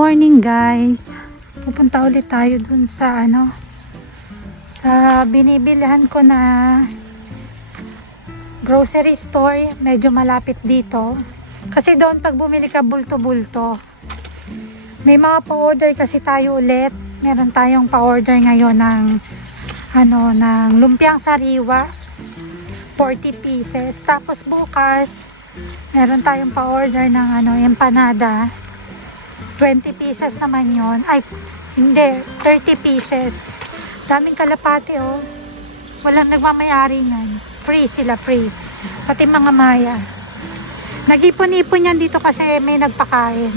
Morning guys. Pupunta ulit tayo dun sa ano sa binibilihan ko na grocery store. Medyo malapit dito. Kasi doon pag bumili ka bulto-bulto. May mga pa-order kasi tayo ulit. Meron tayong pa-order ngayon ng ano ng lumpiang sariwa 40 pieces. Tapos bukas meron tayong pa-order ng ano empanada 20 pieces naman yon Ay, hindi. 30 pieces. Daming kalapati, oh. Walang nagmamayari niyan. Free sila, free. Pati mga maya. Nag-ipon-ipon yan dito kasi may nagpakain.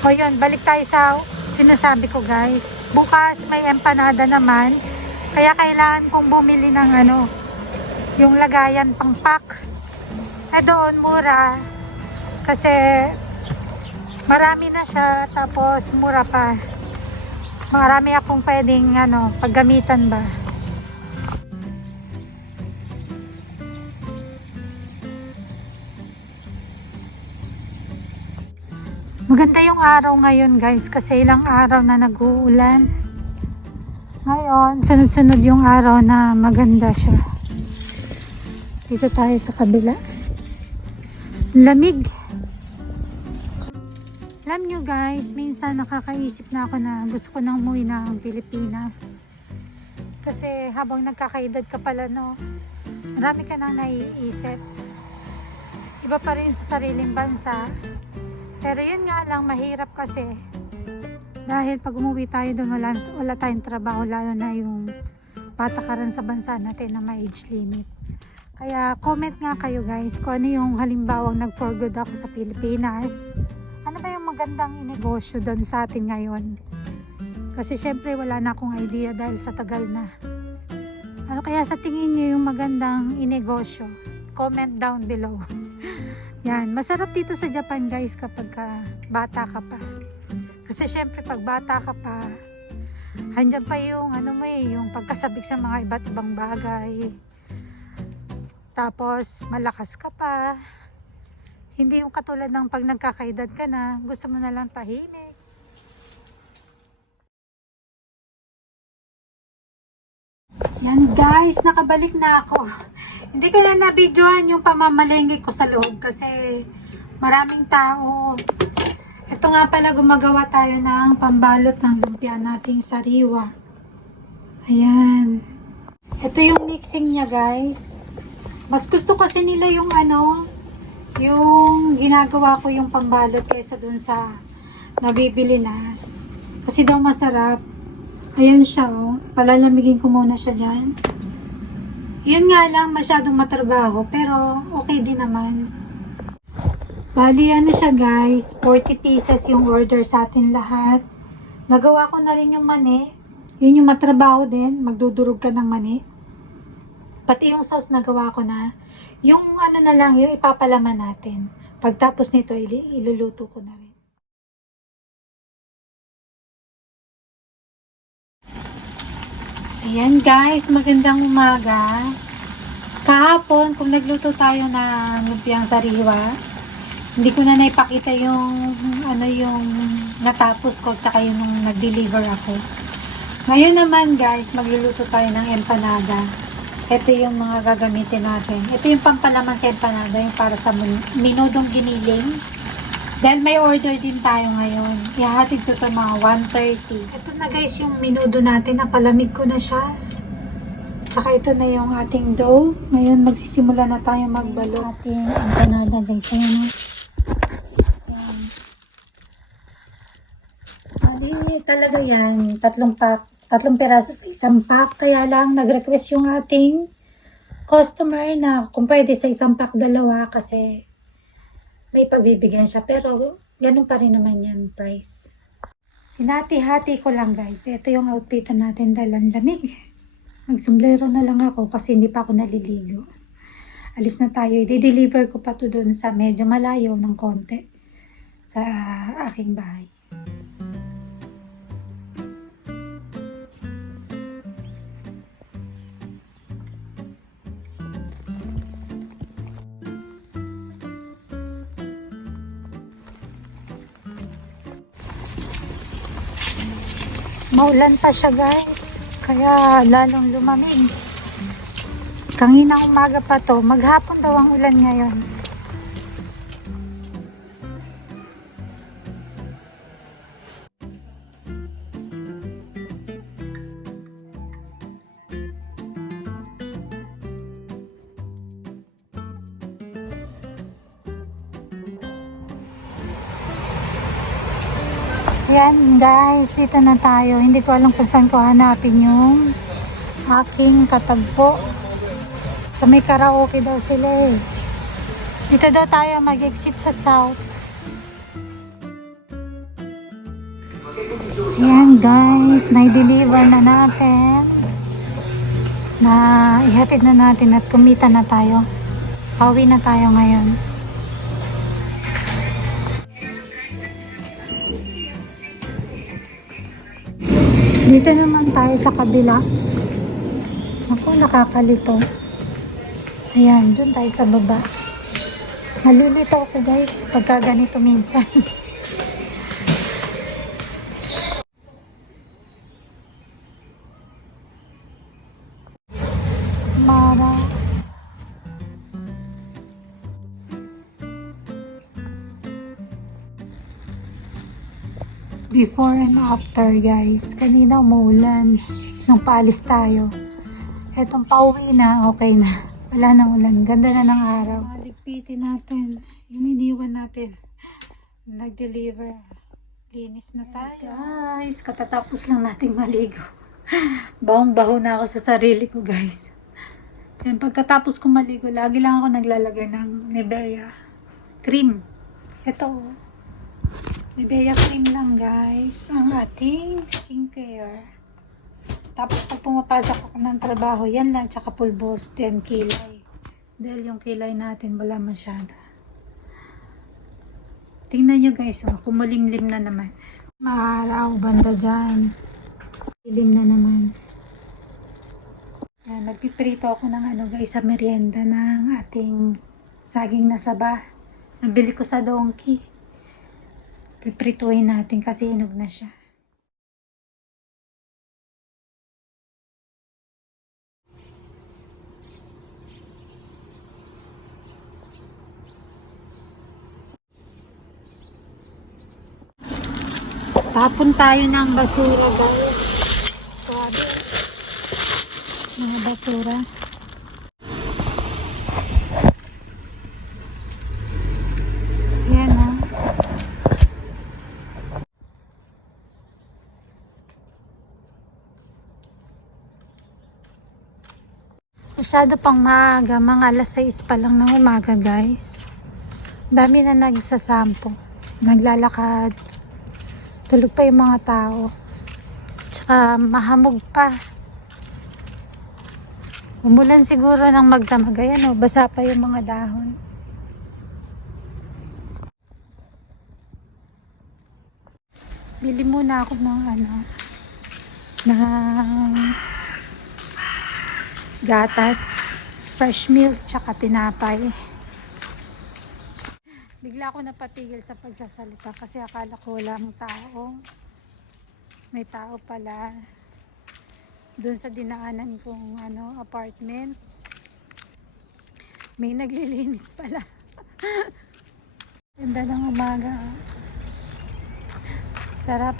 O yun, balik tayo sa sinasabi ko, guys. Bukas may empanada naman. Kaya kailangan kong bumili ng ano, yung lagayan pang pack. Eh doon, mura. Kasi marami na siya tapos mura pa. Marami akong pwedeng ano paggamitan ba? Maganda yung araw ngayon guys kasi ilang araw na nag-uulan. Ngayon sunod-sunod yung araw na maganda siya. Dito tayo sa kabila. Lamig alam nyo guys, minsan nakakaisip na ako na gusto ko nang umuwi ng Pilipinas. Kasi habang nagkakaedad ka pala no, marami ka nang naiisip. Iba pa rin sa sariling bansa. Pero yun nga lang, mahirap kasi. Dahil pag umuwi tayo doon, wala, wala tayong trabaho, lalo na yung patakaran sa bansa natin na may age limit. Kaya comment nga kayo guys kung ano yung halimbawang nag-for good ako sa Pilipinas magandang negosyo doon sa atin ngayon? Kasi syempre wala na akong idea dahil sa tagal na. Ano kaya sa tingin nyo yung magandang inegosyo? Comment down below. Yan, masarap dito sa Japan guys kapag ka bata ka pa. Kasi syempre pag bata ka pa, handyan pa yung ano mo eh, yung pagkasabik sa mga iba't ibang bagay. Tapos malakas ka pa, hindi yung katulad ng pag nagkakaedad ka na, gusto mo na lang tahimik. Yan guys, nakabalik na ako. Hindi ko na nabidyohan yung pamamalengke ko sa loob kasi maraming tao. Ito nga pala gumagawa tayo ng pambalot ng lumpia nating sariwa. Ayan. Ito yung mixing niya guys. Mas gusto kasi nila yung ano, yung ginagawa ko yung pambalot kaysa dun sa nabibili na. Kasi daw masarap. Ayan siya, oh. Palalamigin ko muna siya dyan. Yun nga lang, masyadong matrabaho. Pero, okay din naman. Bali, ano siya guys. 40 pieces yung order sa atin lahat. Nagawa ko na rin yung mani. Yun yung matrabaho din. Magdudurog ka ng mani. Pati yung sauce nagawa ko na. Yung ano na lang, yung ipapalaman natin. Pagtapos nito, il- iluluto ko na rin. Ayan guys, magandang umaga. Kahapon, kung nagluto tayo ng lumpiang sariwa, hindi ko na naipakita yung ano yung natapos ko tsaka yung nag-deliver ako. Ngayon naman guys, magluluto tayo ng empanada. Ito yung mga gagamitin natin. Ito yung pampalaman sa empanada, yung para sa min- minudong giniling. Dahil may order din tayo ngayon. Ihahatid ko ito mga 1.30. Ito na guys yung minudo natin. Napalamig ko na siya. Tsaka ito na yung ating dough. Ngayon magsisimula na tayo magbalo. Ating empanada guys. Ayan o. Ayan. Bali, talaga yan. Tatlong pack. Tatlong peraso sa isang pack. Kaya lang nag-request yung ating customer na kung pwede sa isang pack dalawa kasi may pagbibigyan siya. Pero ganun pa rin naman yan price. Hinati-hati ko lang guys. Ito yung outfit natin dahil lamig. Magsumblero na lang ako kasi hindi pa ako naliligo. Alis na tayo. I-deliver ko pa to doon sa medyo malayo ng konti sa aking bahay. Maulan pa siya guys. Kaya lalong lumamig. Kanina umaga pa to. Maghapon daw ang ulan ngayon. Yan guys, dito na tayo. Hindi ko alam kung saan ko hanapin yung aking katagpo. Sa may karaoke daw sila eh. Dito daw tayo mag-exit sa south. Yan guys, na-deliver na natin. Na ihatid na natin at kumita na tayo. Pauwi na tayo ngayon. Dito naman tayo sa kabila. Ako, nakakalito. Ayan, dun tayo sa baba. Nalilito ako guys, pagka ganito minsan. Before and after guys. Kanina umuulan. Nung paalis tayo. Etong pauwi na, okay na. Wala nang ulan. Ganda na ng araw. Maligpitin natin. Yung iniwan natin. Nag-deliver. Linis na tayo. Guys, katatapos lang nating maligo. Bahong-baho na ako sa sarili ko guys. Yan, pagkatapos ko maligo, lagi lang ako naglalagay ng Nivea cream. Ito, oh. Nivea cream lang guys. Ang ating skincare. Tapos pag pumapasok ako ng trabaho, yan lang, tsaka pulbos, then kilay. Dahil yung kilay natin, wala masyado. Tingnan nyo guys, oh, kumulimlim na naman. Maaraw, banda dyan. Ilim na naman. Yan, nagpiprito ako ng ano guys sa merienda ng ating saging na saba. Nabili ko sa donkey. Piprituhin natin kasi inog na siya. Tapon tayo ng basura guys. Mga basura. Yan ah. Masyado pang maaga, mga alas 6 pa lang ng umaga guys. Dami na nagsasampo, naglalakad. Tulog pa yung mga tao. Tsaka mahamog pa. Umulan siguro ng magdamag. Ayan o, basa pa yung mga dahon. Bili muna ako ng ano, ng gatas, fresh milk, tsaka tinapay. Bigla ako napatigil sa pagsasalita kasi akala ko walang tao. May tao pala. Doon sa dinaanan kong ano, apartment. May naglilinis pala. Ganda ng umaga. Sarap.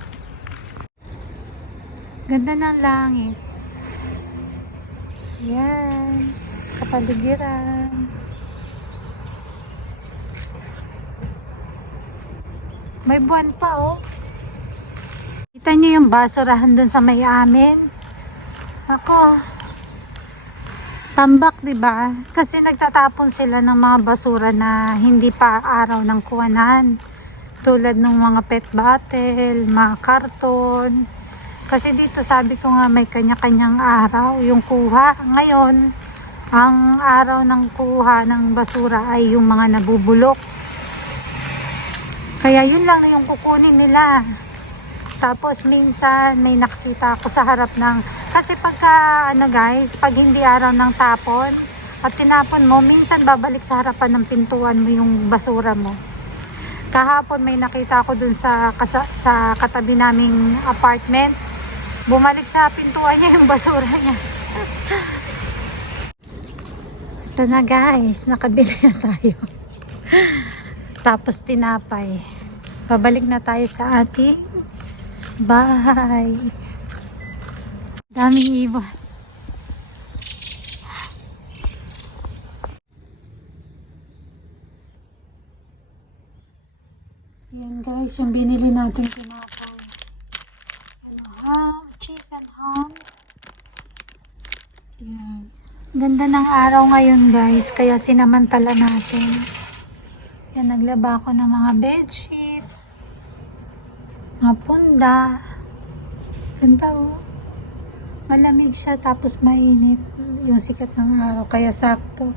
Ganda ng langit. Yan. Kapaligiran. May buwan pa oh. Kita niyo yung basurahan dun sa may amin? Ako. Tambak, 'di ba? Kasi nagtatapon sila ng mga basura na hindi pa araw ng kuwanan. Tulad ng mga pet bottle, mga karton. Kasi dito sabi ko nga may kanya-kanyang araw yung kuha. Ngayon, ang araw ng kuha ng basura ay yung mga nabubulok. Kaya yun lang na yung kukunin nila. Tapos minsan may nakita ako sa harap ng kasi pagka ano guys, pag hindi araw ng tapon at tinapon mo, minsan babalik sa harapan ng pintuan mo yung basura mo. Kahapon may nakita ako dun sa kasa, sa katabi naming apartment. Bumalik sa pintuan niya yung basura niya. Ito na guys, nakabili na tayo. Tapos tinapay. Pabalik na tayo sa ating bahay. Daming ibon. Yan guys, yung binili natin? Cheese and ham. Yan. Ganda ng araw ngayon guys, kaya sinamantala natin. Yan, naglaba ako ng mga bedsheet. Mga punda. Ganda oh. Malamig siya tapos mainit. Yung sikat ng araw, kaya sakto.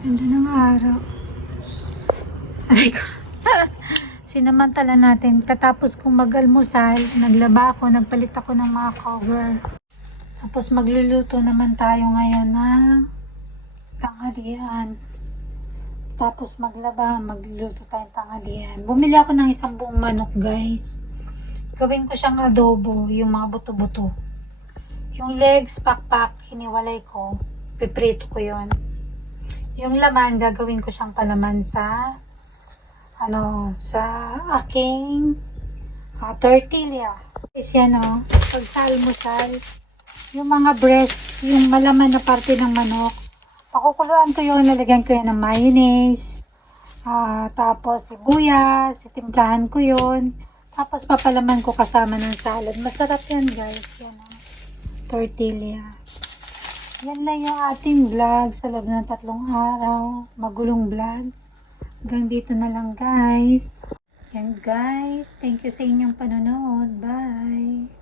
Ganda ng araw. Aray ko. Sinamantala natin. Katapos kong mag-almusal, naglaba ako, nagpalit ako ng mga cover. Tapos magluluto naman tayo ngayon ng tanghalian. Tapos maglaba, magluluto tayong tanghalian. Bumili ako ng isang buong manok, guys. Gawin ko siyang adobo, yung mga buto-buto. Yung legs, pakpak, hiniwalay ko. Piprito ko yon. Yung laman, gagawin ko siyang palaman sa ano, sa aking ah, tortilla. Is yan o, pag sa almusal, yung mga breast, yung malaman na parte ng manok, pakukuluan ko yun, nalagyan ko yun ng mayonnaise, ah, tapos sibuyas, itimplahan ko yun, tapos papalaman ko kasama ng salad. Masarap yan guys, yan o, tortilla. Yan na yung ating vlog sa loob ng tatlong araw, magulong vlog. Hanggang dito na lang guys. Yan guys. Thank you sa inyong panonood. Bye.